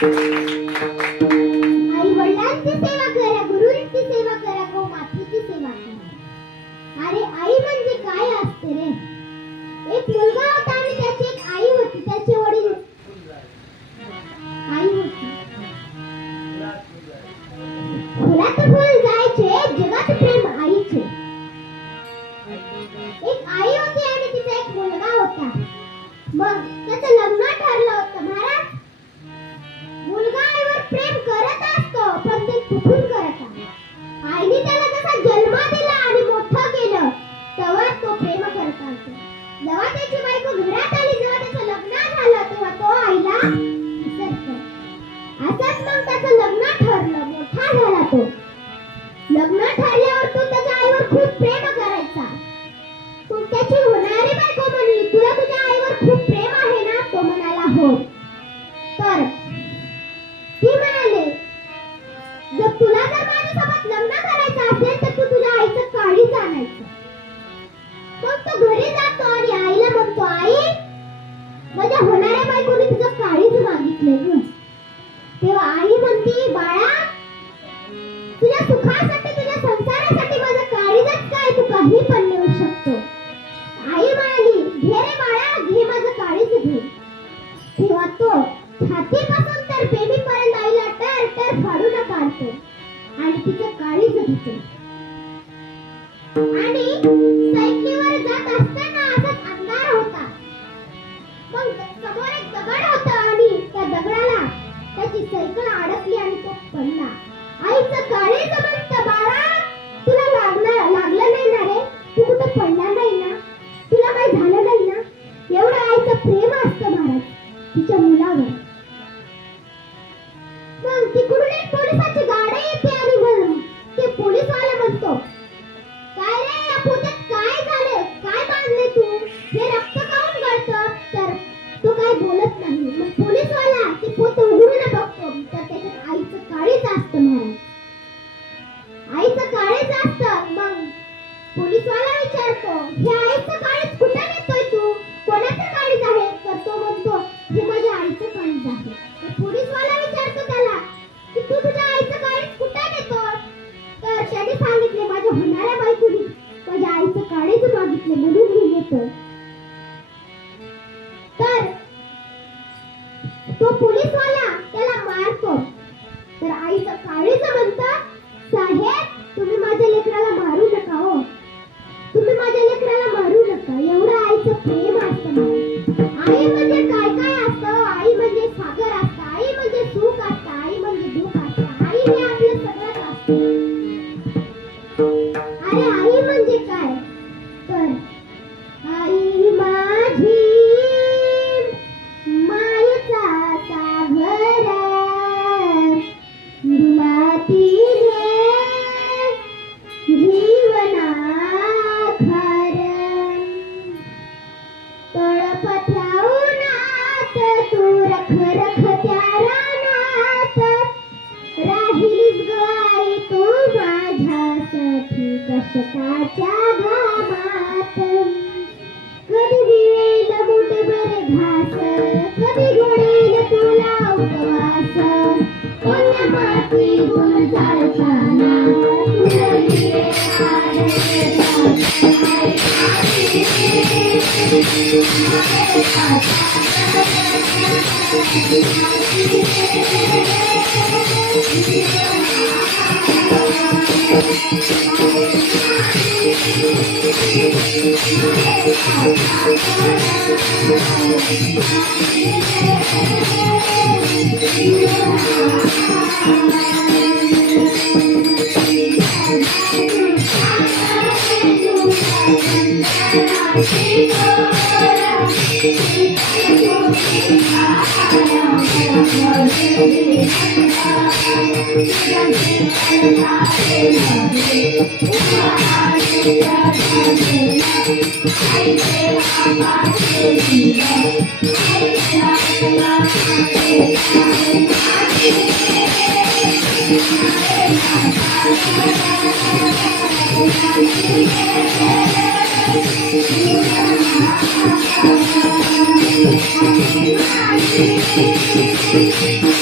आई वडिलांची सेवा करा, गुरुंची सेवा करा, गो मातेची सेवा करा. अरे आई म्हणजे काय असते रे? एक मुलगा होता आणि त्याची एक आई होती. त्याचे वडील आई होती. फुलात फुल जायचे, जगात प्रेम आईचे. एक आई होती आणि तिचा एक मुलगा होता. मग त्याचं लग्न ठरलं होतं. महाराज, मुलगा आईवर प्रेम करत असतो, पण ते कुठून करत आहे? आईने त्याला जसा जन्म दिला आणि मोठं केलं, तेव्हा तो प्रेम करत असतो. जेव्हा त्याची बायको घरात आली, जेव्हा त्याचं लग्न झालं, तेव्हा तो आईला विसरतो. असंच मग त्याचं लग्न ठरलं, मोठा झाला तो. लग्न ठरल्यावर तो त्याच्या आईवर खूप प्रेम करायचा. पण त्याची होणारी बायको म्हणली, तुला तुझ्या आईवर खूप प्रेम आहे ना? तो म्हणाला, हो. तर ती म्हणाले, जर तुला माझ्यासोबत लग्न करायचं असेल तर तू तुझ्या आईचं काळीज आणायचं. मग तो घरी जातो आणि आईला म्हणतो, आई, माझ्या होणाऱ्या बायकोने तुझं काळीज मागितलंय ग. तेव्हा आई म्हणते, बाळा, तुझ्या सुखासाठी, तुझ्या संसारासाठी माझं काळीजच काय, तू काही पण नेऊ शकतो. आई म्हणाली, घे रे बाळा, घे माझं काळीज घे. तेव्हा तो छातीपासून तर बेबीपर्यंत आईला टर टर फाडून काढतो आणि तिचं काळीज घेतो. आणि सायकलीवर जात असताना असाच अंधार होता. मग समोर एक दगड होता आणि त्या दगडाला त्याची सायकल अडकली आणि तो पडला. आईचं काळीज म्हणतं, बाळा, तुला लागलं नाही ना रे? तू कुठं पडला नाही ना? तुला काही झालं नाही ना? एवढं आईचं प्रेम असतं महाराज तिच्या मुलावर. मग तिकडून एक पोलिसाची गाडी येते आणि मग ते पोलीसवाला म्हणतो, काय रे या पोत्यात काय झालं? काय बांधले तू? हे रक्त काऊन गळतं? तर तो काही बोलत नाही. मग पोलीसवाला ते पोत उघडून बघतो, तर त्याच्यात आईचं काळीज असतं महाराज. आईचं काळीज असतं. मग पोलीसवाला विचारतो, हे आईचं काळीज कुठे नेतोय तू? कोणाचं काळीज आहे? तर तो म्हणतो, हे माझ्या आईचं काळीज आहे. तर पोलीसवाला विचारतो त्याला की तू तुझ्या आईचं काळीज कुठे नेतो? तर त्याने सांगितले, माझ्या होणाऱ्या बायकोनी माझ्या आईचं काळीज मागितले म्हणून मी नेतो. तर तो पोलीसवाला त्याला मारतो. तर आईचं काळीज म्हणतं, साहेब, तुम्ही माझ्या लेकराला मारू नका हो. तुम्ही माझ्या लेकराला मारू नका. एवढं आईचं प्रेम असतं. आई म्हणजे काय काय असतं? आई म्हणजे सागर असतं. आई म्हणजे सुख असतं. आई म्हणजे दुःख असतं. आई हे आपलं सगळंच असतं. अरे आई म्हणजे काय? तर आई माझी मायेचा सागर, मातीने जीवना खर, तळपत्याउनात तू रख रख त्या रानात, राहिलीस ग आई तू माझ्यासाठी कष्टाच्या घामात. कधी मिळेल मुठभर घास, कधी घडेल तुला उपवास, कोण्या माती गुलजारताना तुझे Thank you.